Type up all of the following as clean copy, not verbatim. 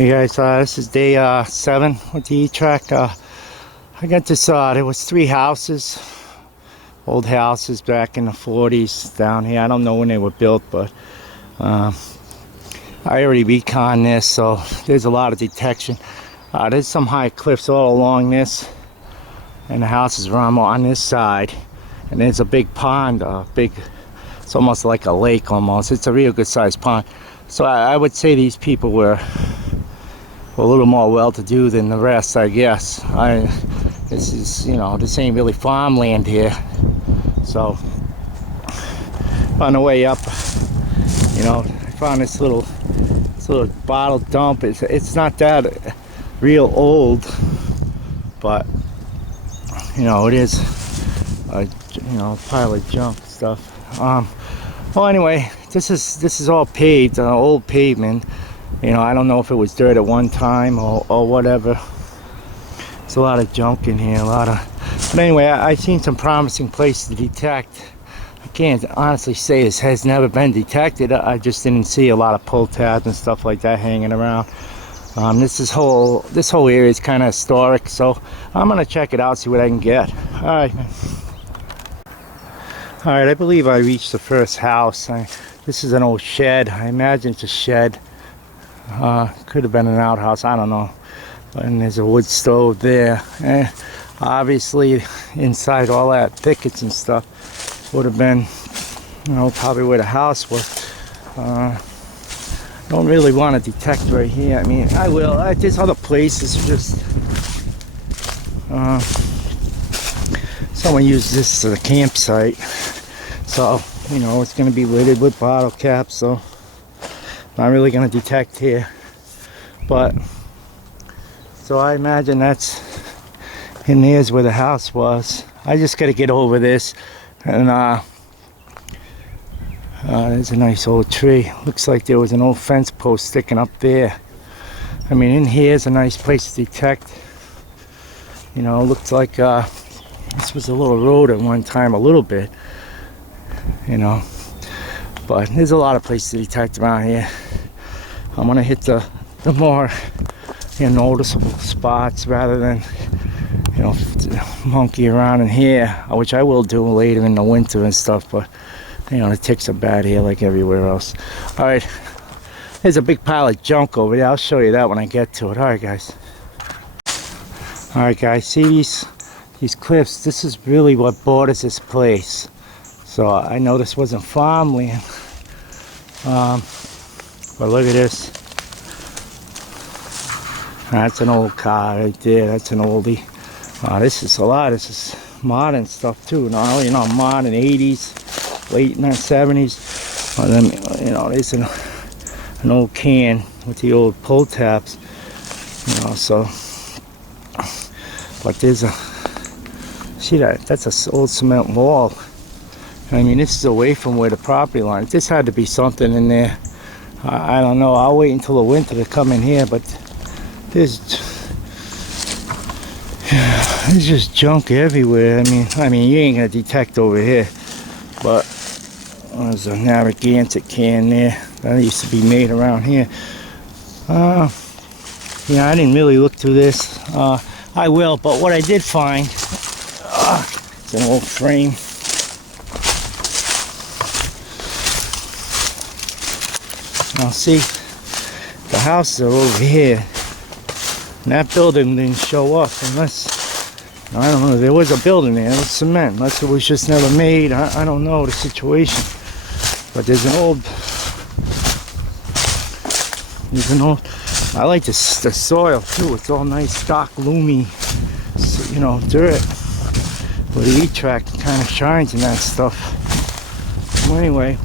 Hey guys, this is day 7 with the ETRAC. I got this, there was 3 houses, old houses back in the 40s down here. I don't know when they were built, but I already reconned this, so there's a lot of detection. There's some high cliffs all along this, and the houses are on this side. And there's a big pond, it's almost like a lake almost. It's a real good sized pond. So I would say these people were a little more well-to-do than the rest, I guess. This is, you know, this ain't really farmland here. So on the way up, you know, I found this little bottle dump. It's not that real old, but you know, it is a, you know, pile of junk stuff. Well, anyway, this is all paved, old pavement. You know, I don't know if it was dirt at one time or whatever. There's a lot of junk in here, but anyway, I seen some promising places to detect. I can't honestly say this has never been detected. I just didn't see a lot of pull tabs and stuff like that hanging around. This whole area is kind of historic, so I'm gonna check it out, see what I can get. All right, I believe I reached the first house. This is an old shed. I imagine it's a shed. Could have been an outhouse, I don't know. And there's a wood stove there. Obviously inside all that thickets and stuff would have been, you know, probably where the house was. Don't really want to detect right here. I mean, I will. There's other places. Just someone used this as a campsite, so you know it's going to be littered with bottle caps. So not really going to detect here, but so I imagine that's in there's where the house was. I just got to get over this, and there's a nice old tree. Looks like there was an old fence post sticking up there. I mean, in here is a nice place to detect. You know, it looks like this was a little road at one time, a little bit, you know, but there's a lot of places to detect around here. I'm gonna hit the more, you know, noticeable spots rather than, you know, monkey around in here, which I will do later in the winter and stuff, but you know, the ticks are bad here like everywhere else. All right, there's a big pile of junk over there. I'll show you that when I get to it. All right, guys. All right, guys, see these cliffs? This is really what borders this place. So I know this wasn't farmland, but look at this. That's an old car right there. That's an oldie. This is a lot. This is modern stuff too. Now, you know, modern 80s, late 70s. And then, you know, there's an old can with the old pull tabs. You know, so. But there's a, see that? That's an old cement wall. I mean, this is away from where the property line. This had to be something in there. I don't know. I'll wait until the winter to come in here, but there's just junk everywhere. I mean, you ain't gonna detect over here. But there's a Narragansett can there that used to be made around here. Yeah, I didn't really look through this. I will, but what I did find, it's an old frame. Now see, the houses are over here, and that building didn't show up unless, I don't know, there was a building there, it was cement, unless it was just never made. I don't know the situation, but there's an old, I like the soil too. It's all nice, dark, loomy, you know, dirt. But the ETRAC kind of shines in that stuff. Well, anyway,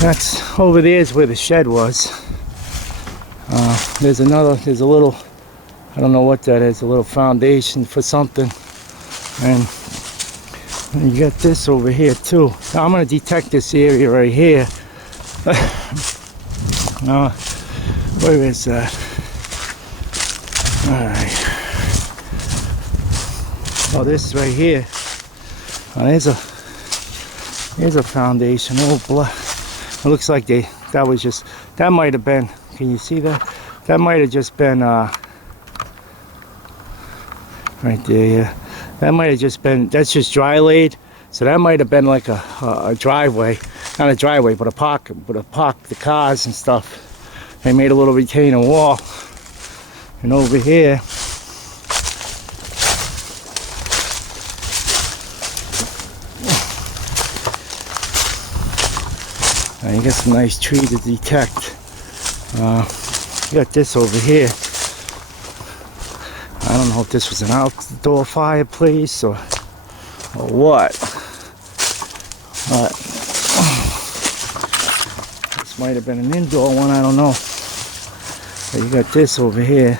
that's over there is where the shed was. There's a little, I don't know what that is, a little foundation for something. And you got this over here too. Now I'm going to detect this area right here. Where is that? Alright. Oh, this right here. Oh, there's a foundation. Oh, blood. It looks like that was just that might have been, can you see that? That might have just been, right there, yeah. That might have just been, that's just dry laid. So that might have been like a driveway. Not a driveway, but a park the cars and stuff. They made a little retaining wall. And over here, you got some nice trees to detect. You got this over here. I don't know if this was an outdoor fireplace or what. But this might have been an indoor one, I don't know. But you got this over here.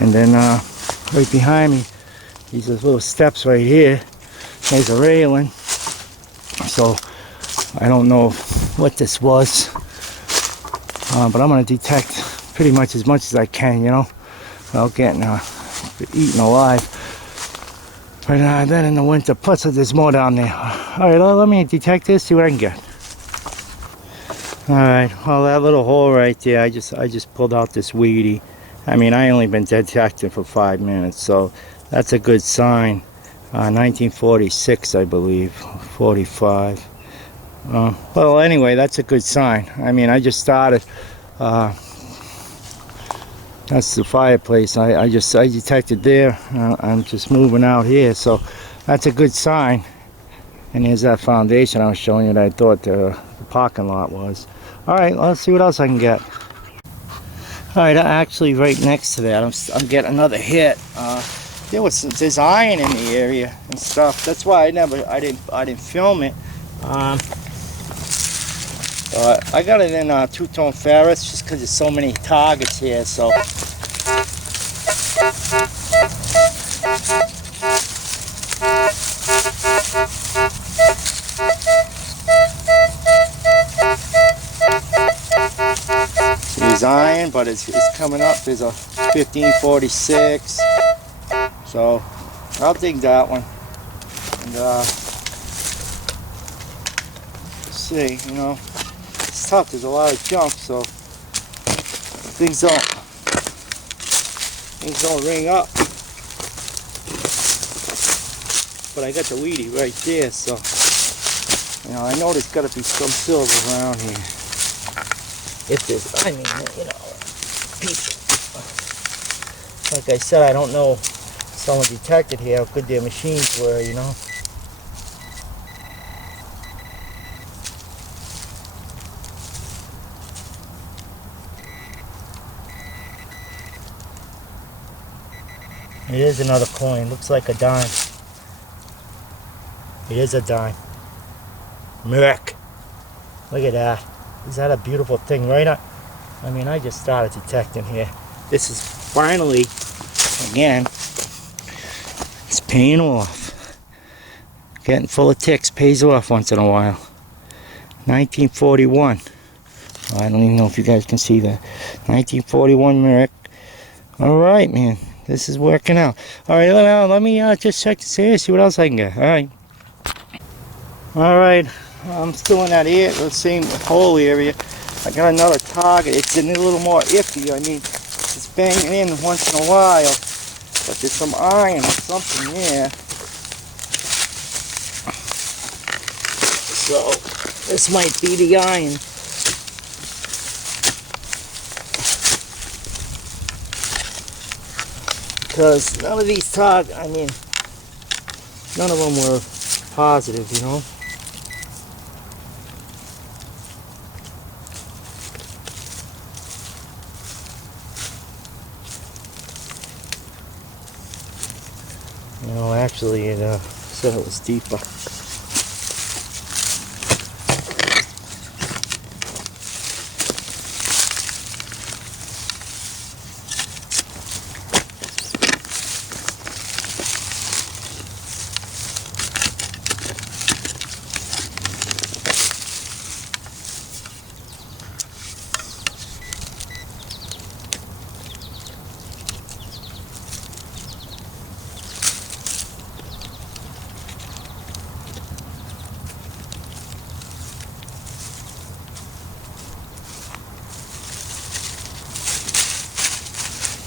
And then right behind me, these little steps right here. There's a railing. So I don't know what this was. But I'm going to detect pretty much as I can, you know, without getting eaten alive. But then in the winter, plus there's more down there. Alright, let me detect this, see what I can get. Alright, well, that little hole right there, I just pulled out this weedy. I mean, I only been detecting for 5 minutes, so that's a good sign. 1946, I believe, 45. Well, anyway, that's a good sign. I mean, I just started. That's the fireplace. I detected there. I'm just moving out here, so that's a good sign. And here's that foundation I was showing you that I thought the parking lot was. All right, let's see what else I can get. All right, actually, right next to that, I'm getting another hit. There's iron in the area and stuff. That's why I didn't film it. I got it in two-tone ferrous just because there's so many targets here. So there's iron, but it's coming up. There's a 1546. So I'll dig that one. And see, you know. It's tough, there's a lot of junk, so things don't ring up. But I got the weedy right there, so you know, I know there's got to be some silver around here. If there's, I mean, you know, people. Like I said, I don't know if someone detected here how good their machines were, you know. It is another coin. Looks like a dime. It is a dime. Merc. Look at that. Is that a beautiful thing, right? I mean, I just started detecting here. This is finally, again, it's paying off. Getting full of ticks pays off once in a while. 1941. Oh, I don't even know if you guys can see that. 1941 Merc. All right, man. This is working out. All right, let me just check this area, see what else I can get. All right. All right, I'm still in that area, the same hole area. I got another target. It's a little more iffy. I mean, it's banging in once in a while, but there's some iron or something there. So this might be the iron. Because none of these targets, I mean, none of them were positive, you know. You know, actually, it said it was deeper.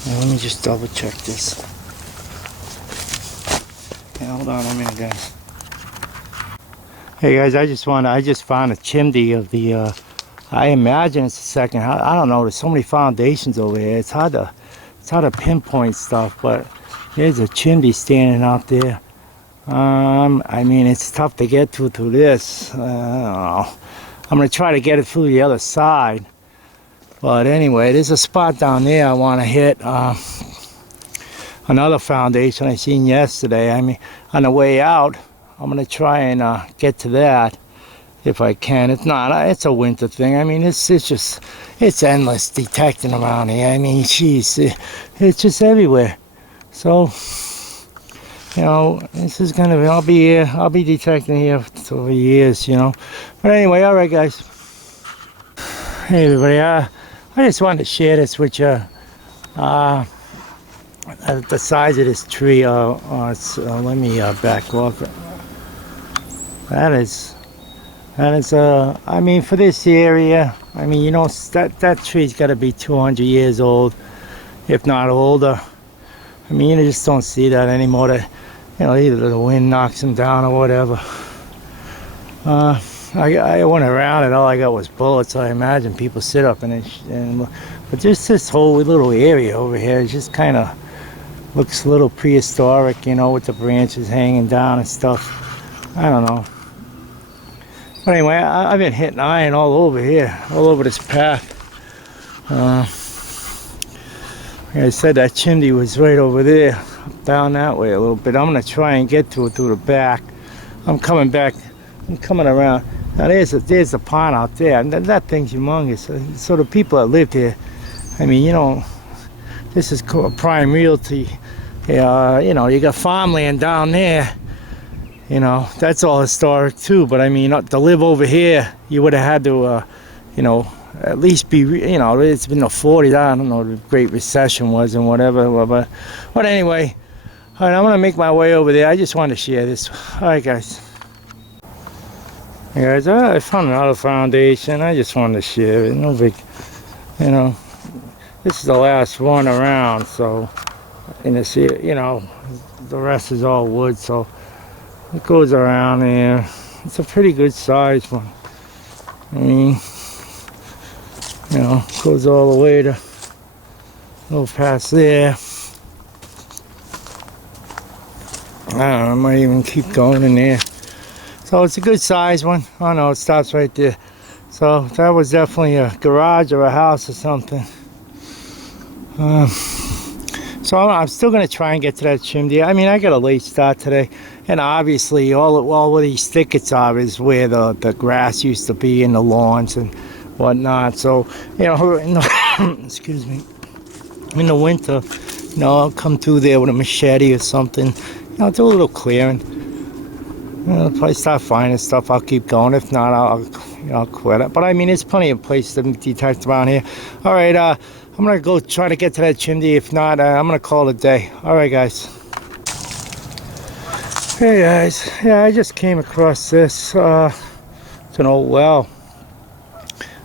Now, let me just double check this. Yeah, hold on a minute, guys. Hey guys, I just found a chimney of the, I imagine it's the second house. I don't know, there's so many foundations over here. It's hard to pinpoint stuff, but there's a chimney standing out there. I mean, it's tough to get through this. I don't know. I'm gonna try to get it through the other side. But anyway, there's a spot down there I want to hit. Another foundation I seen yesterday. I mean, on the way out, I'm gonna try and get to that if I can. If not, it's a winter thing. I mean, it's endless detecting around here. I mean, jeez, it's just everywhere. So, you know, this is gonna be. I'll be detecting here for years. You know. But anyway, all right, guys. Hey, everybody. I just wanted to share this with you. The size of this tree. Let me back off. That is, I mean, for this area, I mean, you know, that tree's got to be 200 years old, if not older. I mean, you just don't see that anymore. That, you know, either the wind knocks them down or whatever. I went around and all I got was bullets. I imagine people sit up in it, but just this whole little area over here, it just kind of looks a little prehistoric, you know, with the branches hanging down and stuff. I don't know. But anyway, I've been hitting iron all over here, all over this path. Like I said, that chimney was right over there, down that way a little bit. I'm going to try and get to it through the back. I'm coming back. I'm coming around. Now there's the pond out there, and that thing's humongous. So the people that lived here, I mean, you know, this is prime realty. You know, you got farmland down there. You know, that's all historic too. But I mean, to live over here, you would have had to, you know, at least be, you know, it's been the 40s. I don't know what the Great Recession was and whatever. But anyway, all right, I'm gonna make my way over there. I just wanted to share this. All right, guys. Hey guys, I found another foundation. I just wanted to share it. No big, you know. This is the last one around, so, and it's, you know, the rest is all wood, so it goes around there. It's a pretty good size one. I mean, you know, goes all the way to go past there. I don't know, I might even keep going in there. So it's a good size one. Oh no, it stops right there. So that was definitely a garage or a house or something. So I'm still going to try and get to that chimney. I mean, I got a late start today, and obviously all of these thickets are is where the grass used to be in the lawns and whatnot. So, you know, excuse me, in the winter, you know, I'll come through there with a machete or something, you know, do a little clearing. You know, if I start finding stuff, I'll keep going. If not, I'll quit it. But I mean, there's plenty of places to detect around here. All right, I'm gonna go try to get to that chimney. If not, I'm gonna call it a day. All right, guys. Hey guys, yeah, I just came across this. It's an old well.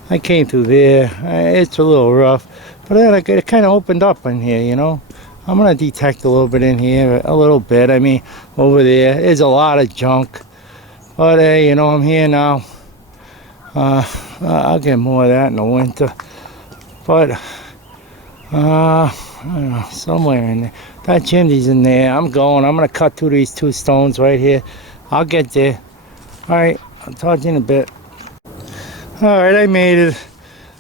I came through there. It's a little rough, but then it kind of opened up in here, you know. I'm gonna detect a little bit in here, a little bit. I mean, over there, there's a lot of junk. But hey, you know, I'm here now. I'll get more of that in the winter. But I don't know, somewhere in there. That chimney's in there. I'm gonna cut through these two stones right here. I'll get there. Alright, I'll talk to you in a bit. Alright, I made it.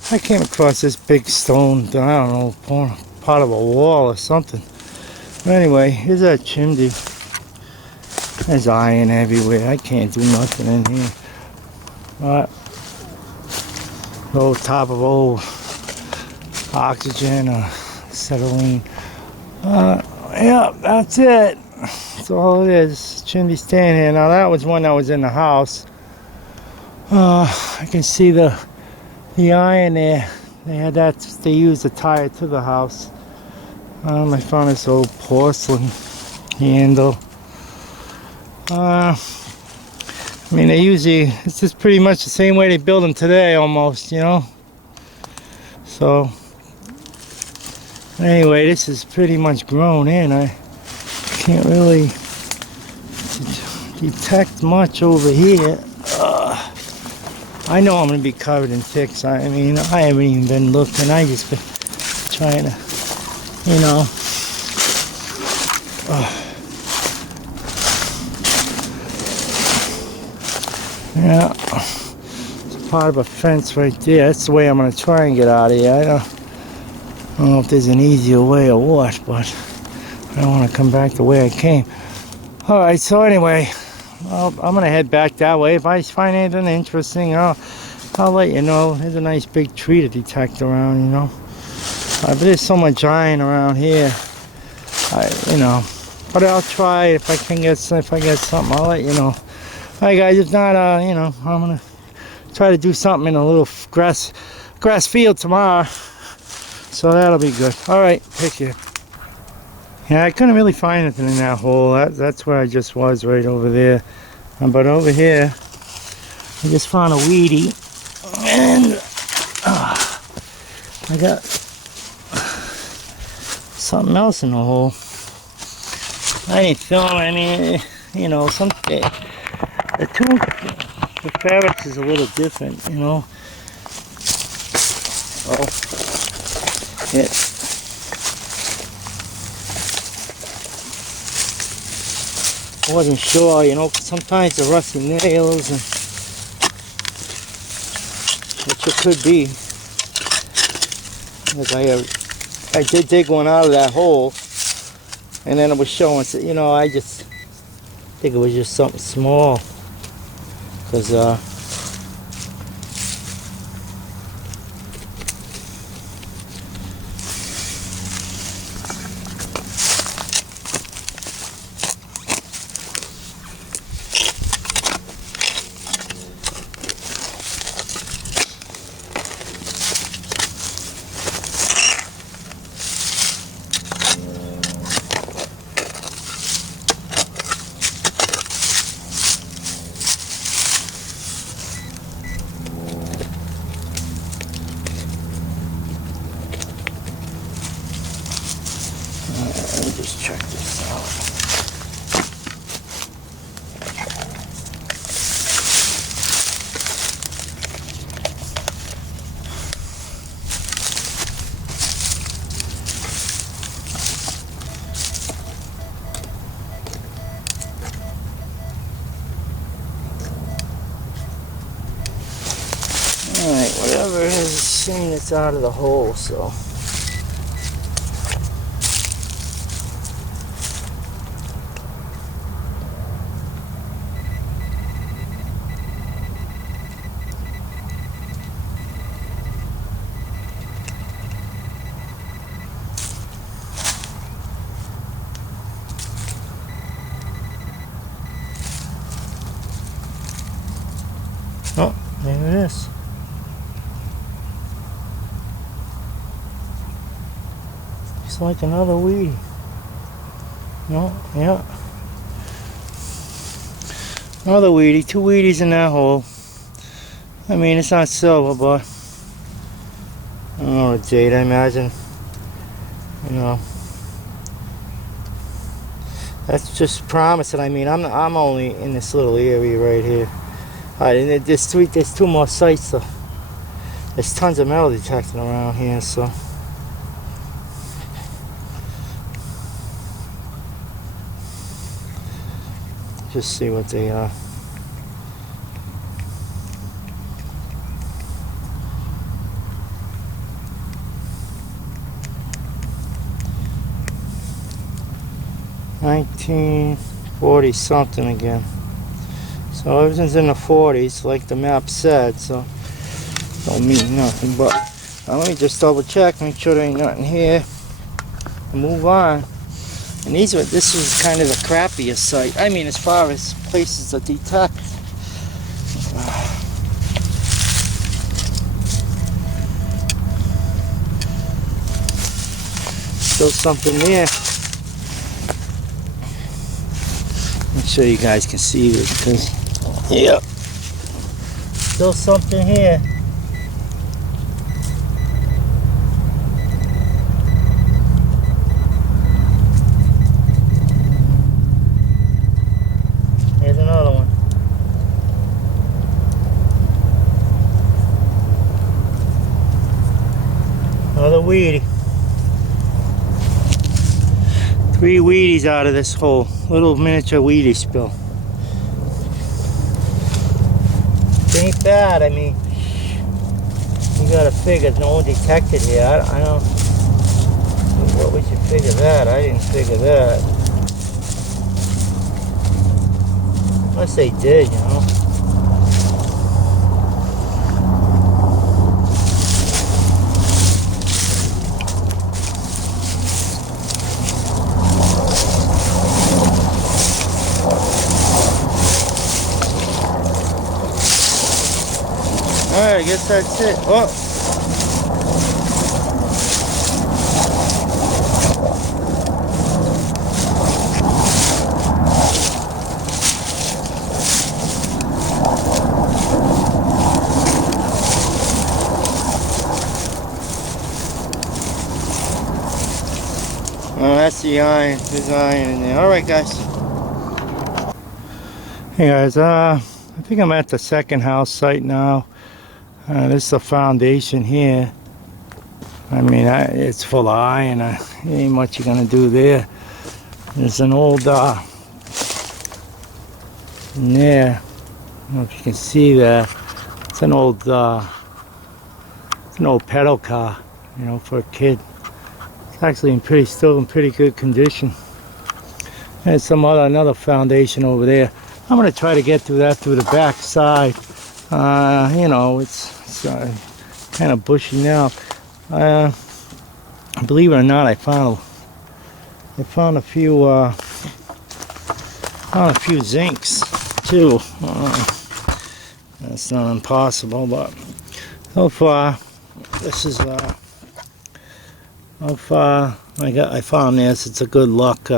I came across this big stone, I don't know, part of a wall or something. But anyway, here's that chimney. There's iron everywhere. I can't do nothing in here. Alright. Old top of old oxygen or acetylene. Yeah, that's it. That's all it is. Chimney staying here. Now that was one that was in the house. I can see the iron there. They had that. They used to tie it to the house. I found this old porcelain handle. I mean, it's just pretty much the same way they build them today, almost, you know. So, Anyway, this is pretty much grown in. I can't really detect much over here. I know I'm going to be covered in ticks. I mean, I haven't even been looking. I just been trying to, you know. Yeah, it's part of a fence right there. That's the way I'm going to try and get out of here. I don't know if there's an easier way or what, but I don't want to come back the way I came. Alright, so anyway, I'm going to head back that way. If I find anything interesting, I'll let you know. There's a nice big tree to detect around, you know. But there's so much giant around here. You know. But I'll try if I get something, I'll let you know. Alright guys, if not, you know, I'm going to try to do something in a little grass field tomorrow. So that'll be good. Alright, take care. Yeah, I couldn't really find anything in that hole. That's where I just was, right over there. But over here, I just found a weedy. And I got something else in the hole. I didn't film it. I mean, you know, the fabrics is a little different, you know. Oh, I wasn't sure, you know, sometimes the rusty nails, and which it could be. Because I did dig one out of that hole, and then it was showing, so, you know, I just think it was just something small. Because, 16 it's out of the hole, so. Oh, there it is. It's like another weed. No, yeah. Another weedy, 2 weedies in that hole. I mean, it's not silver, but I don't know the date, I imagine. You know. That's just promising. I mean, I'm only in this little area right here. And there's two more sites, so there's tons of metal detecting around here, so. Just see what they are. $1940 something again. So everything's in the 40s, like the map said. So don't mean nothing. But let me just double check, make sure there ain't nothing here, and move on. And this was kind of the crappiest site. I mean, as far as places to detect. Still something there. Make sure you guys can see this, because, yep. Still something here. Another weedy. 3 Wheaties out of this hole. Little miniature Wheatie spill. Ain't bad, I mean, you gotta figure no one detected here. I don't, what would you figure that? I didn't figure that. Unless they did, you know. Alright, I guess that's it. Oh! Oh, that's the iron. There's iron in there. Alright, guys. Hey guys, I think I'm at the second house site now. This is the foundation here. I mean, it's full of iron. Ain't much you're gonna do there. There's an old in there. I don't know if you can see that. It's an old pedal car, you know, for a kid. It's actually still in pretty good condition. There's another foundation over there. I'm gonna try to get through the back side. You know, it's kind of bushy now. Believe it or not, I found a few zincs too. That's not impossible, but so far this is how far I found this. It's a good luck,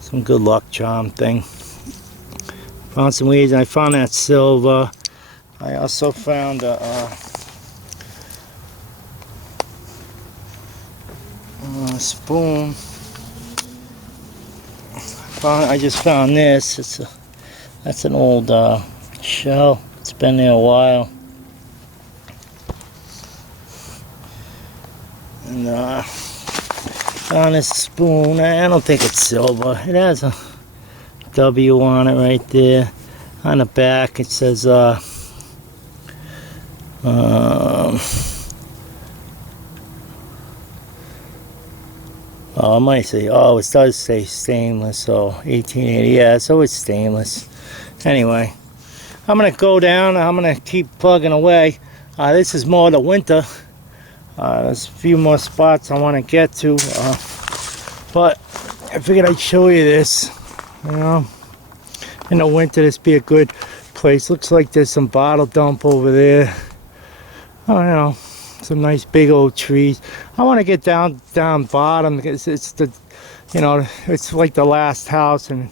some good luck charm thing. Found some weeds. I found that silver. I also found a spoon. I just found this. That's an old shell. It's been there a while. And found this spoon. I don't think it's silver. It has a W on it right there. On the back it says I might say, oh, it does say stainless, so 1880, yeah, so it's stainless. Anyway, I'm gonna go down, I'm gonna keep plugging away. This is more the winter. There's a few more spots I want to get to, but I figured I'd show you this. You know, in the winter this be a good place. Looks like there's some bottle dump over there. Oh, you know, some nice big old trees. I want to get down bottom because it's the, you know, it's like the last house, and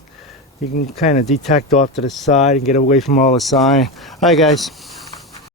you can kind of detect off to the side and get away from all the sign. All right, guys.